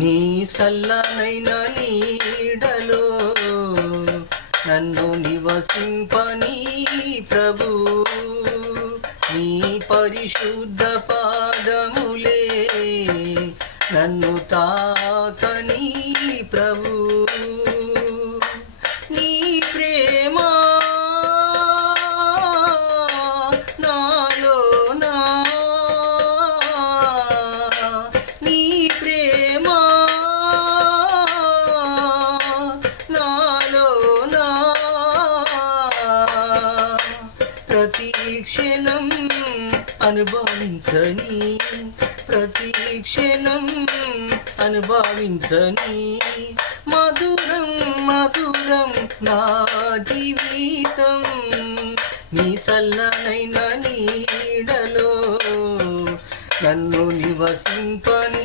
నీ చల్లనైన నీడలో నన్ను నివసింపని ప్రభు, నీ పరిశుద్ధ పాదములే నన్ను తాకని ప్రభు. నీ ప్రేమ నాలోనా, నీ ప్రేమ నాలోనా ప్రతి క్షణం అనుభవించని, ప్రతి క్షణం అనుభవించని, మధురం మధురం నా జీవితం నీ చల్లనైన నీడలో నన్ను నివసింపని